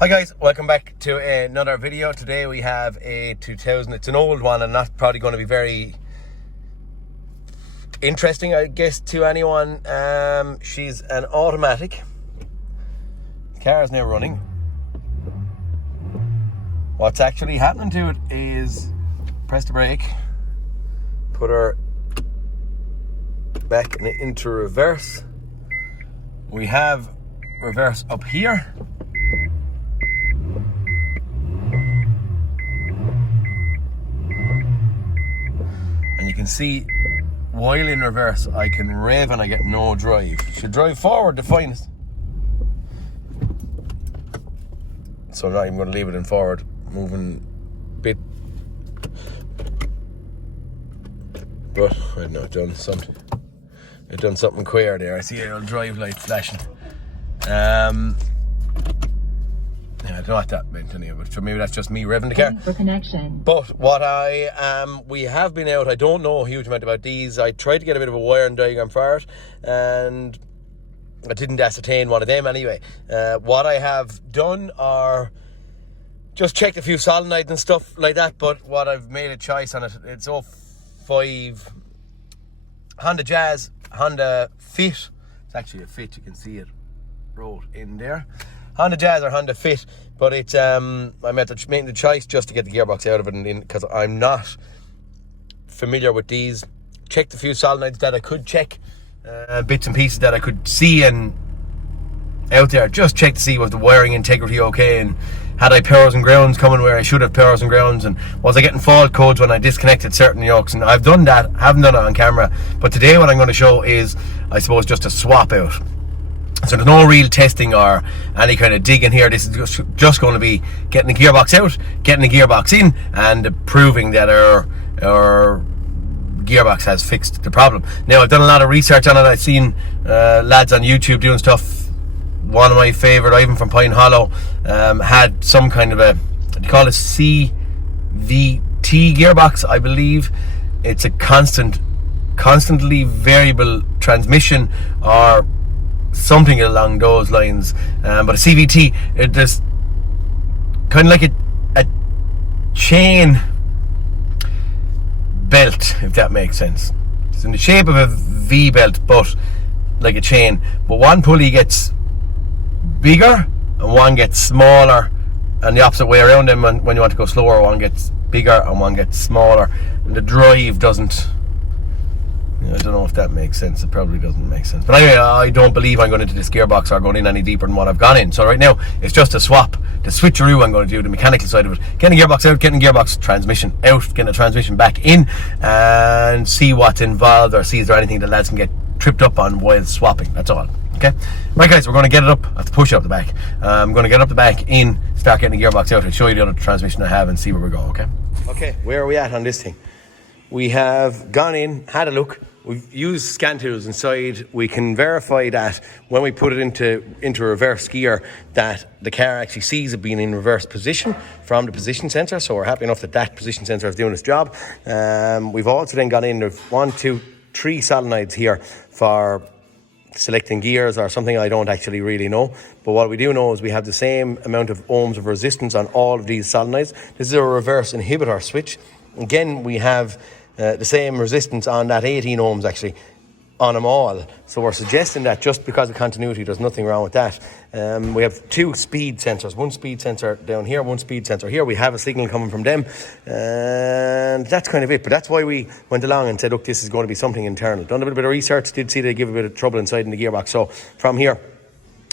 Hi guys, welcome back to another video. Today we have a 2000, it's an old one and not probably going to be very interesting I guess to anyone. She's an automatic. The car is now running. What's actually happening to it is press the brake, put her back into reverse. We have reverse up here. And you can see while in reverse I can rev and I get no drive. Should drive forward the finest. So I'm not even going to leave it in forward, moving bit. But I don't know, I've done something queer there. I see a little drive light flashing. Yeah, I don't know what that meant anyway, but so maybe that's just me revving the car. For connection. But what we have been out, I don't know a huge amount about these. I tried to get a bit of a wiring diagram for it, and I didn't ascertain one of them anyway. What I have done are just checked a few solenoids and stuff like that, but what I've made a choice on it, it's 05 Honda Jazz, Honda Fit. It's actually a Fit, you can see it wrote in there. Honda Jazz or Honda Fit, but it's I'm making the choice just to get the gearbox out of it, because I'm not familiar with these. Checked a few solenoids that I could check, bits and pieces that I could see and out there. Just check to see was the wiring integrity okay, and had I powers and grounds coming where I should have powers and grounds, and was I getting fault codes when I disconnected certain yokes. And I've done that, haven't done it on camera, but today what I'm going to show is, I suppose, just a swap out. So there's no real testing or any kind of digging here. This is just going to be getting the gearbox out, getting the gearbox in, and proving that our gearbox has fixed the problem. Now, I've done a lot of research on it. I've seen lads on YouTube doing stuff. One of my favourite, Ivan from Pine Hollow, had some kind of a, what do you call it, CVT gearbox, I believe. It's a constantly variable transmission, or something along those lines, but a CVT, there's kind of like a chain belt, if that makes sense. It's in the shape of a V belt, but like a chain, but one pulley gets bigger and one gets smaller, and the opposite way around them. When you want to go slower, one gets bigger and one gets smaller, and the drive doesn't. I don't know if that makes sense. It probably doesn't make sense. But anyway, I don't believe I'm going into this gearbox or going in any deeper than what I've gone in. So right now, it's just a swap. The switcheroo I'm going to do, the mechanical side of it. Getting the gearbox out, getting the gearbox transmission out, getting the transmission back in, and see what's involved, or see is there anything that lads can get tripped up on while swapping. That's all. Okay? Right guys, we're going to get it up. I have to push it up the back. I'm going to get up the back in, start getting the gearbox out, and show you the other transmission I have and see where we go, okay? Okay, where are we at on this thing? We have gone in, had a look. We've used scan tools inside. We can verify that when we put it into reverse gear, that the car actually sees it being in reverse position from the position sensor. So we're happy enough that position sensor is doing its job. We've also then gone in, there's 1, 2, 3 solenoids here for selecting gears or something I don't actually really know. But what we do know is we have the same amount of ohms of resistance on all of these solenoids. This is a reverse inhibitor switch. Again, we have the same resistance on that 18 ohms actually on them all. So we're suggesting that just because of continuity, there's nothing wrong with that. We have 2 speed sensors, 1 speed sensor down here, 1 speed sensor here. We have a signal coming from them, and that's kind of it. But that's why we went along and said, look, this is going to be something internal. Done a little bit of research, did see they give a bit of trouble inside in the gearbox. So from here,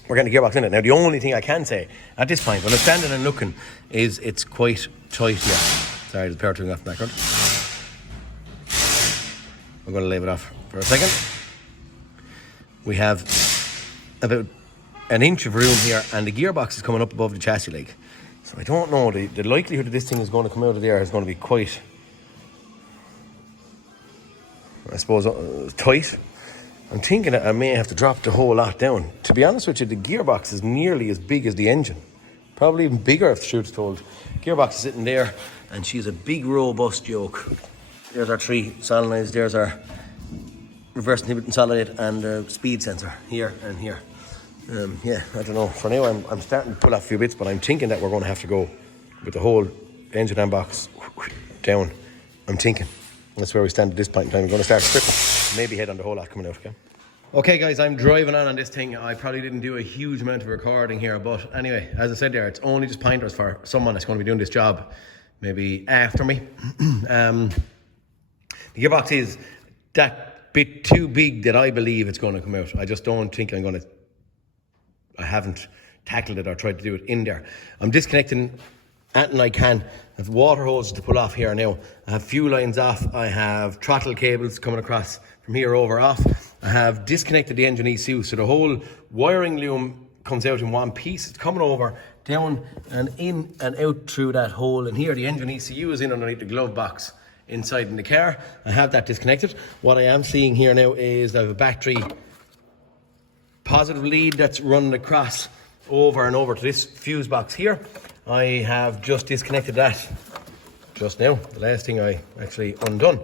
we're getting the gearbox in it. Now, the only thing I can say at this point, when I'm standing and looking, is it's quite tight here. Sorry, the power turning off in the background. I'm going to leave it off for a second. We have about an inch of room here, and the gearbox is coming up above the chassis leg. So I don't know, the likelihood that this thing is going to come out of there is going to be quite, I suppose, tight. I'm thinking that I may have to drop the whole lot down. To be honest with you, the gearbox is nearly as big as the engine. Probably even bigger if the truth is told. Gearbox is sitting there, and she's a big robust yoke. There's our 3 solenoids. There's our reverse inhibiting solenoid and the speed sensor here and here. Yeah, I don't know. For now, I'm starting to pull off a few bits, but I'm thinking that we're going to have to go with the whole engine and box down. I'm thinking that's where we stand at this point in time. I'm going to start stripping, maybe head on the whole lot coming out. Okay, guys, I'm driving on this thing. I probably didn't do a huge amount of recording here, but anyway, as I said there, it's only just pointers for someone that's going to be doing this job maybe after me. The gearbox is that bit too big that I believe it's going to come out. I just don't think I haven't tackled it or tried to do it in there. I'm disconnecting anything I can. I have water hoses to pull off here now. I have fuel lines off. I have throttle cables coming across from here over off. I have disconnected the engine ECU, so the whole wiring loom comes out in one piece. It's coming over, down and in and out through that hole. And here the engine ECU is in underneath the glove box inside in the car. I have that disconnected. What I am seeing here now is I have a battery positive lead that's running across over and over to this fuse box here. I have just disconnected that just now. The last thing I actually undone.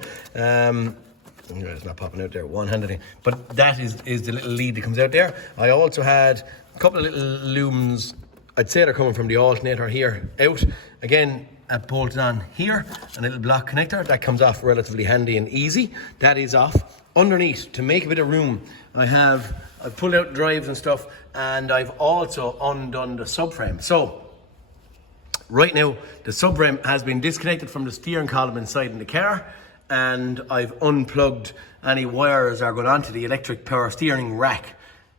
It's not popping out there one-handed, but that is the little lead that comes out there. I also had a couple of little looms. I'd say they're coming from the alternator here out. Again, bolted on here, a little block connector that comes off relatively handy and easy. That is off. Underneath, to make a bit of room, I've pulled out drives and stuff, and I've also undone the subframe. So right now, the subframe has been disconnected from the steering column inside in the car, and I've unplugged any wires that are going onto the electric power steering rack.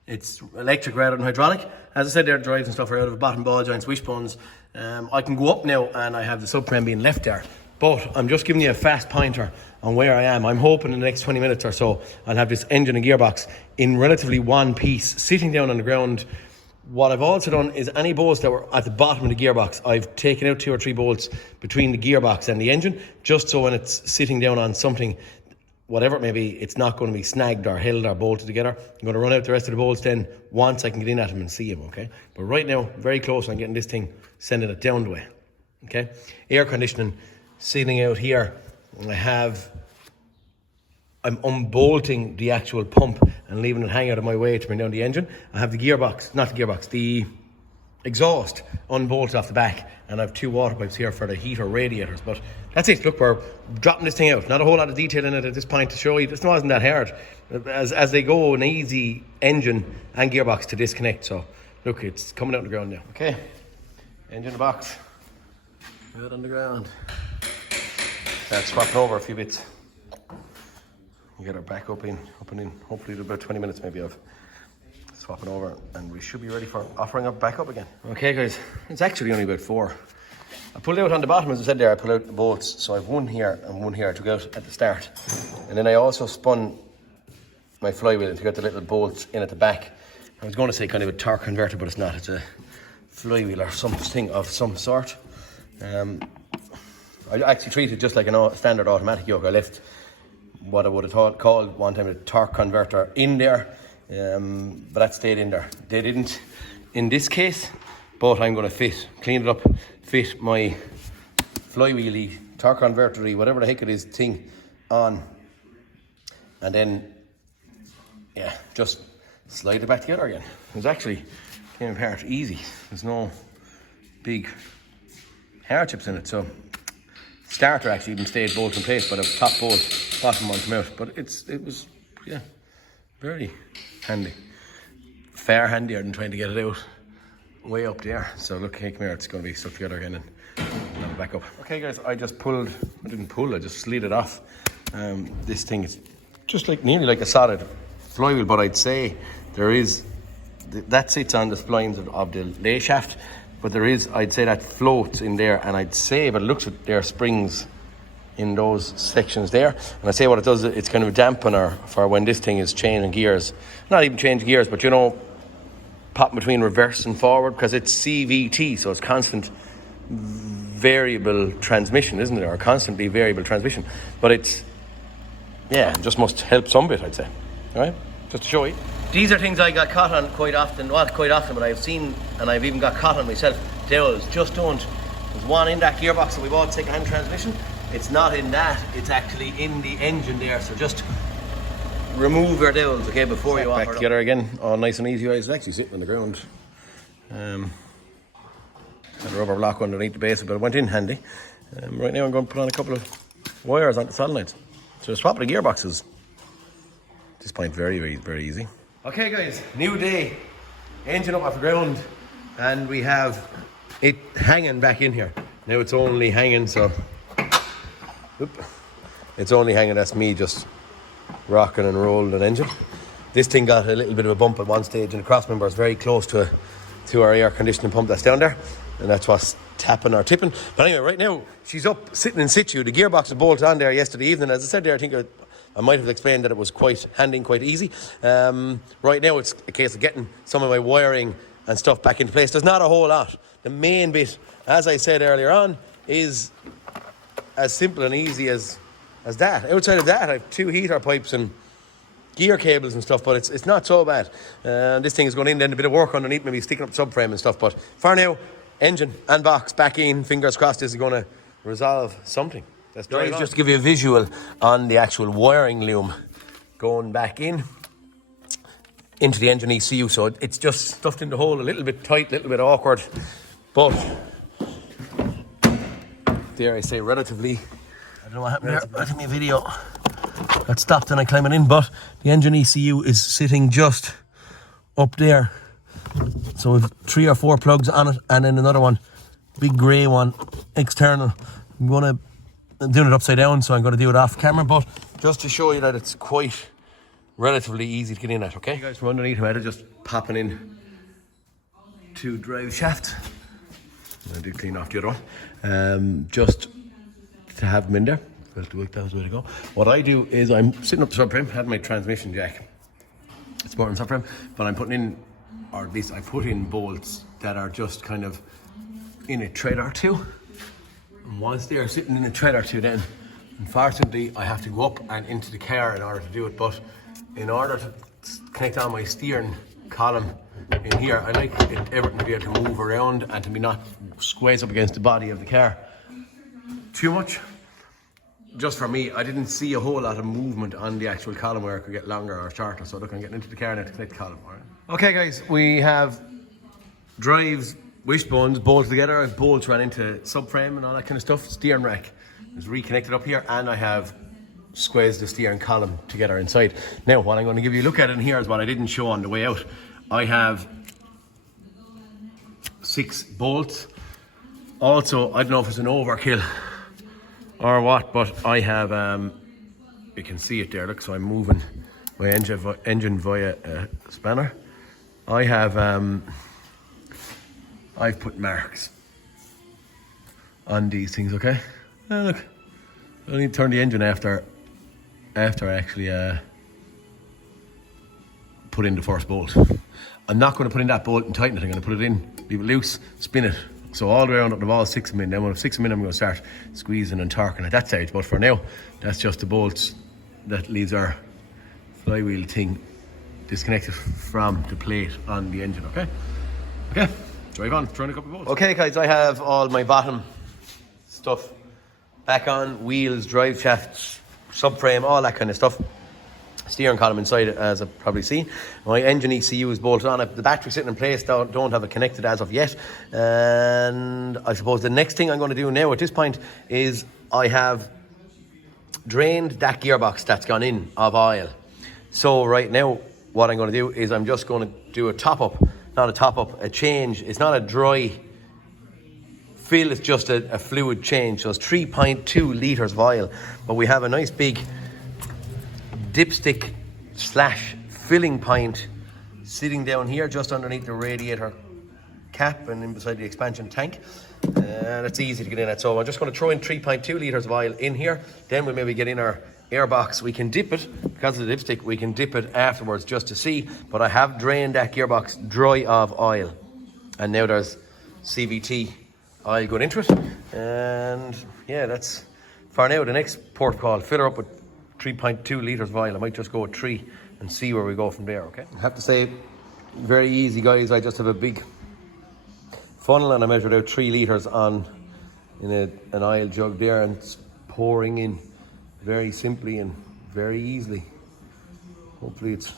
It's electric rather than hydraulic. As I said, their drives and stuff are out of bottom ball joints, wishbones. I can go up now, and I have the subframe being left there. But I'm just giving you a fast pointer on where I am. I'm hoping in the next 20 minutes or so, I'll have this engine and gearbox in relatively one piece, sitting down on the ground. What I've also done is any bolts that were at the bottom of the gearbox, I've taken out 2 or 3 bolts between the gearbox and the engine, just so when it's sitting down on something, whatever it may be, it's not going to be snagged or held or bolted together. I'm going to run out the rest of the bolts then once I can get in at them and see them, okay? But right now, very close on getting this thing, sending it down the way, okay? Air conditioning sitting out here. I'm unbolting the actual pump and leaving it hang out of my way to bring down the engine. I have the the exhaust unbolted off the back, and I have 2 water pipes here for the heater radiators. But that's it. Look, we're dropping this thing out. Not a whole lot of detail in it at this point to show you. This wasn't that hard. As they go, an easy engine and gearbox to disconnect. So look, it's coming out on the ground now. Okay, engine box out on the ground. Start swapping over a few bits. We get our back up and in. Hopefully in about 20 minutes maybe of swapping over, and we should be ready for offering up back up again. Okay, guys, it's actually only about 4. I pulled out on the bottom, as I said there. I pulled out the bolts, so I've one here and one here I took out at the start, and then I also spun my flywheel and took out the little bolts in at the back. I was going to say kind of a torque converter, but it's not. It's a flywheel or something of some sort. I actually treat it just like a standard automatic yoke. I left what I would have called one time a torque converter in there, but that stayed in there. They didn't in this case, but I'm going to clean it up, fit my flywheely, torque converter-y, whatever the heck it is, thing on, and then, yeah, just slide it back together again. It was actually came apart easy. There's no big hardships in it, so starter actually even stayed bolted in place, but the top bolt, bottom one came out. But it was very handy, far handier than trying to get it out way up there. So look, hey, come here, it's going to be stuck together again and I'll have it back up. Okay, guys, I just slid it off. This thing is just nearly like a solid flywheel, but I'd say that sits on the splines of the lay shaft. But there is, I'd say, that floats in there, and I'd say, but it looks at their springs in those sections there. And I'd say what it does, it's kind of a dampener for when this thing is changing gears. Not even changing gears, but popping between reverse and forward, because it's CVT, so it's constant variable transmission, isn't it? Or constantly variable transmission. But it just must help some bit, I'd say. All right? Just to show you. These are things I got caught on quite often, but I've seen, and I've even got caught on myself. Dowels, just don't. There's one in that gearbox that we bought, second-hand transmission. It's not in that, it's actually in the engine there. So just remove your dowels, okay, before you back offer together again, all nice and easy. Guys, it's actually sitting on the ground. Had a rubber block underneath the base, but it went in handy. Right now I'm going to put on a couple of wires on the solenoids. So swapping the gearboxes. At this point, very, very, very easy. Okay guys, new day. Engine up off the ground, and we have it hanging back in here. Now it's only hanging, so it's only hanging. That's me just rocking and rolling an engine. This thing got a little bit of a bump at one stage, and the cross member is very close to our air conditioning pump that's down there, and that's what's tapping or tipping. But anyway, right now she's up sitting in situ. The gearbox was bolted on there yesterday evening. As I said there, I think I might have explained that it was quite handling quite easy. Right now it's a case of getting some of my wiring and stuff back into place. There's not a whole lot. The main bit, as I said earlier on, is as simple and easy as that. Outside of that, I have 2 heater pipes and gear cables and stuff, but it's not so bad. This thing is going in, then a bit of work underneath, maybe sticking up subframe and stuff, but for now, engine and box back in. Fingers crossed this is going to resolve something. Let's try it. Just to give you a visual on the actual wiring loom going back in into the engine ECU, so it's just stuffed in the hole, a little bit tight, a little bit awkward, but dare I say relatively, I don't know what happened there, I think my video got stopped and I climbing in, but the engine ECU is sitting just up there. So we've 3 or 4 plugs on it, and then another one, big grey one, external. I'm doing it upside down, so I'm going to do it off camera, but just to show you that it's quite relatively easy to get in at, okay? You guys from underneath me, just popping in 2 drive shafts. I did clean off the other one, just to have them in there. Felt the way to go. What I do is I'm sitting up the subframe, had my transmission jack, sporting subframe, but I'm putting in, or at least I put in bolts that are just kind of in a thread or two. And once they are sitting in a thread or two, then unfortunately I have to go up and into the car in order to do it. But in order to connect on my steering column in here, I like everything to be able to move around and to be not squeezed up against the body of the car too much. Just for me, I didn't see a whole lot of movement on the actual column where it could get longer or shorter. So look, I'm getting into the car now to connect the column. All right. Okay guys, we have drives, wishbones bolted together. Bolts ran into subframe and all that kind of stuff. Steering rack is reconnected up here, and I have squeezed the steering column together inside. Now what I'm going to give you a look at in here is what I didn't show on the way out. I have 6 bolts. Also, I don't know if it's an overkill or what, but I have you can see it there, look, so I'm moving my engine via a spanner. I have I've put marks on these things, okay? Look, I need to turn the engine after I actually put in the first bolt. I'm not going to put in that bolt and tighten it. I'm going to put it in, leave it loose, spin it. So all the way around up the wall, 6 of them in. Then when I have 6 of them in, I'm going to start squeezing and torquing at that stage. But for now, that's just the bolts that leaves our flywheel thing disconnected from the plate on the engine, okay? Okay, drive on, throwing a couple of bolts. Okay guys, I have all my bottom stuff back on, wheels, drive shafts, subframe, all that kind of stuff. Steering column inside it, as I've probably seen. My engine ECU is bolted on it. The battery sitting in place, don't have it connected as of yet. And I suppose the next thing I'm going to do now at this point is I have drained that gearbox that's gone in of oil. So right now what I'm going to do is I'm just going to do a a change. It's not a dry fill, it's just a fluid change. So it's 3.2 litres of oil, but we have a nice big dipstick / filling point sitting down here just underneath the radiator cap and in beside the expansion tank. It's easy to get in at. So I'm just going to throw in 3.2 litres of oil in here. Then we'll maybe get in our air box. We can dip it, because of the dipstick, we can dip it afterwards just to see. But I have drained that gearbox dry of oil. And now there's CVT oil going into it. And yeah, that's for now. The next port call, fill her up with 3.2 litres of oil. I might just go with 3 and see where we go from there, okay? I have to say, very easy guys. I just have a big funnel and I measured out 3 litres in an oil jug there, and it's pouring in very simply and very easily Hopefully it's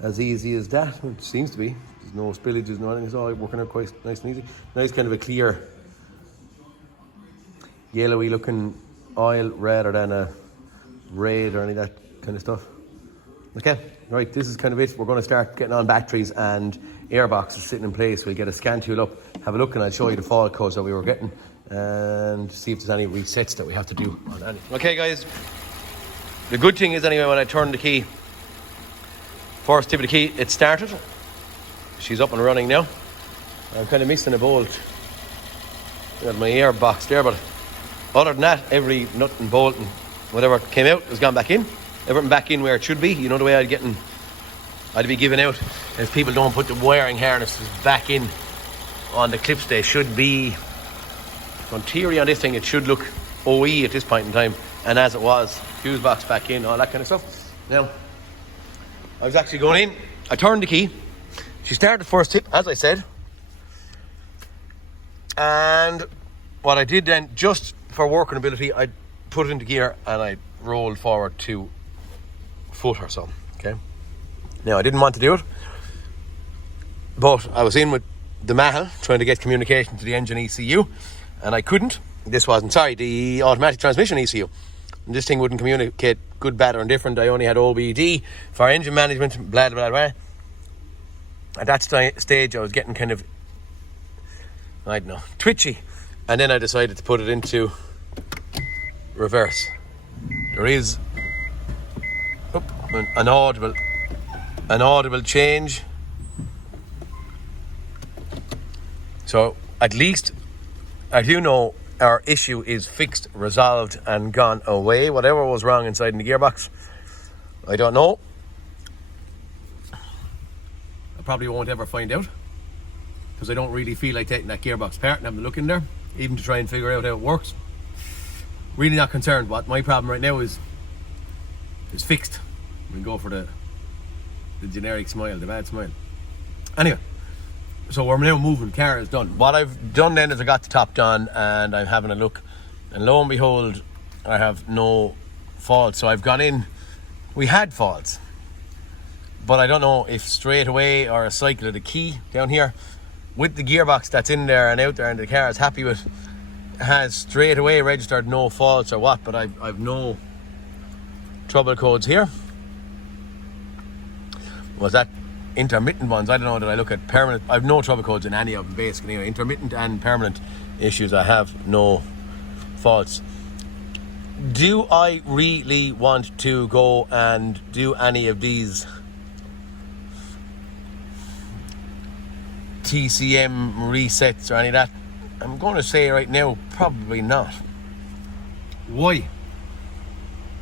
as easy as that. It seems to be. There's no spillages, no anything. It's all working out quite nice and easy. Nice kind of a clear, yellowy looking oil rather than a red or any of that kind of stuff. Okay, right, this is kind of it. We're going to start getting on batteries and airboxes sitting in place. We'll get a scan tool up, have a look, and I'll show you the fault codes that we were getting and see if there's any resets that we have to do on any. Okay guys, the good thing is anyway, when I turn the key, first tip of the key, it started. She's up and running now. I'm kind of missing a bolt at my airbox there, but other than that, every nut and bolt and whatever came out has gone back in. Everything back in where it should be. You know the way I'd be giving out if people don't put the wiring harnesses back in on the clips. They should be, on theory on this thing, it should look OE at this point in time, and as it was, fuse box back in, all that kind of stuff. Now, I was actually going in, I turned the key, she started the first tip, as I said, and what I did then, just for working ability, I put it into gear and I rolled forward 2 foot or so. Okay. Now I didn't want to do it, but I was in with the Mahal trying to get communication to the engine ECU, and I couldn't. This wasn't, sorry, the automatic transmission ECU. And this thing wouldn't communicate good, bad, or indifferent. I only had OBD for engine management, blah, blah, blah. At that stage, I was getting kind of, I don't know, twitchy. And then I decided to put it into reverse. There is an audible change. So at least I do know our issue is fixed, resolved, and gone away. Whatever was wrong inside in the gearbox, I don't know. I probably won't ever find out, because I don't really feel like taking that gearbox apart and having a look in there, even to try and figure out how it works. Really not concerned. What my problem right now is fixed. We go for the generic smile, the bad smile. Anyway, so we're now moving. Car is done. What I've done then is I got the top done and I'm having a look, and lo and behold, I have no faults. So I've gone in. We had faults, but I don't know if straight away or a cycle of the key down here with the gearbox that's in there and out there and the car is happy with, has straight away registered no faults or what, but I've no trouble codes here. Was that intermittent ones? I don't know. Did I look at permanent? I've no trouble codes in any of them basically. Anyway, intermittent and permanent issues, I have no faults. Do I really want to go and do any of these TCM resets or any of that? I'm going to say right now, probably not. Why?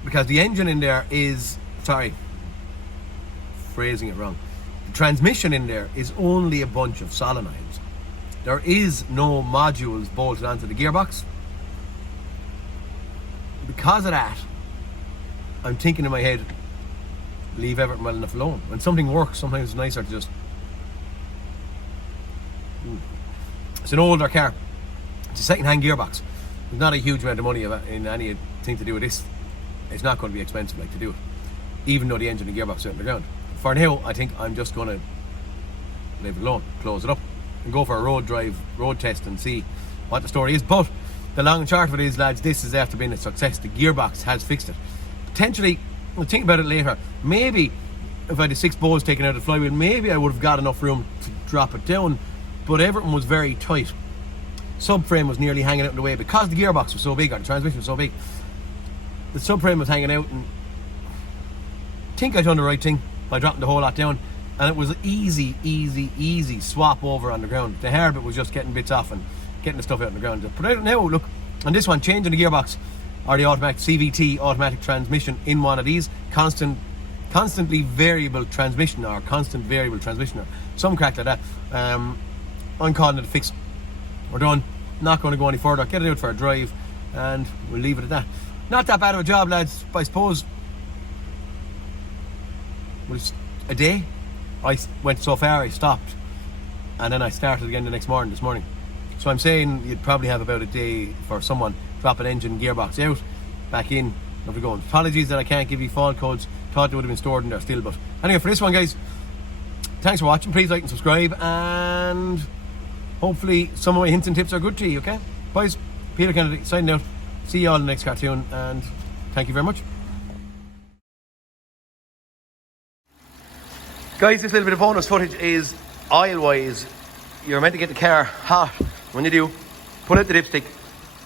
Because the engine in there is, sorry, phrasing it wrong. The transmission in there is only a bunch of solenoids. There is no modules bolted onto the gearbox. Because of that, I'm thinking in my head, leave everything well enough alone. When something works, sometimes it's nicer to just... It's an older car. It's a second-hand gearbox. There's not a huge amount of money in anything to do with this. It's not going to be expensive like to do it, even though the engine and gearbox are on the ground. For now, I think I'm just going to leave it alone, close it up, and go for a road test and see what the story is. But the long and short of it is, lads, this has after been a success. The gearbox has fixed it. Potentially, we'll think about it later. Maybe if I had the 6 bolts taken out of the flywheel, maybe I would have got enough room to drop it down, but everything was very tight. Subframe was nearly hanging out in the way because the gearbox was so big, or the transmission was so big. The subframe was hanging out, and I think I done the right thing by dropping the whole lot down, and it was easy swap over on the ground. The hard bit was just getting bits off and getting the stuff out on the ground. But out now, look, on this one, changing the gearbox or the automatic CVT automatic transmission in one of these, constantly variable transmission or constant variable transmission or some crack like that. I'm calling it a fix. We're done. Not going to go any further. Get it out for a drive and we'll leave it at that. Not that bad of a job, lads, I suppose. Well, a day. I went so far I stopped, and then I started again this morning. So I'm saying you'd probably have about a day for someone drop an engine gearbox out, back in, lovely going. Apologies that I can't give you fault codes thought they would have been stored in there still. But anyway, for this one, guys, thanks for watching. Please like and subscribe, and hopefully some of my hints and tips are good to you, okay? Boys, Peter Kennedy signing out. See you all in the next cartoon, and thank you very much. Guys, this little bit of bonus footage is oil-wise. You're meant to get the car hot. When you do, pull out the dipstick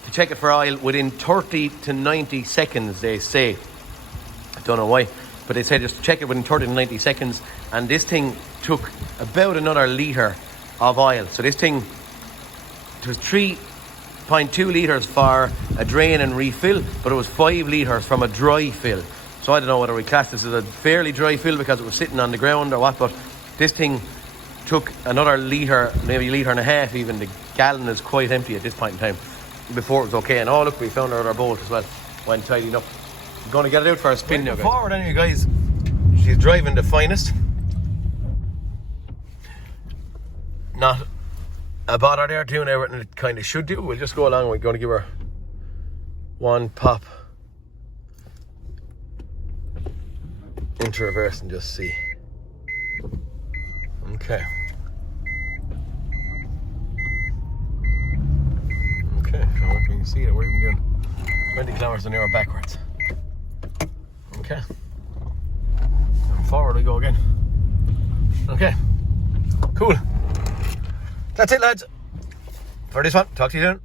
to check it for oil within 30 to 90 seconds, they say. I don't know why, but they say just check it within 30 to 90 seconds. And this thing took about another litre of oil. So this thing, it was 3.2 litres for a drain and refill, but it was 5 litres from a dry fill. So I don't know whether we class this as a fairly dry fill because it was sitting on the ground or what, but this thing took another litre, maybe a litre and a half even. The gallon is quite empty at this point in time. Before it was okay. And oh look, we found our other bolt as well. Went tidying up. I'm going to get it out for a spin now, guys. Forward anyway, guys. She's driving the finest. Not a bother there, doing everything it kind of should do. We'll just go along. We're going to give her one pop into reverse and just see. Okay. Okay, so I hope you can see it. We're even doing 20 kilometers an hour backwards. Okay. And forward we go again. Okay. Cool. That's it, lads. For this one, talk to you soon.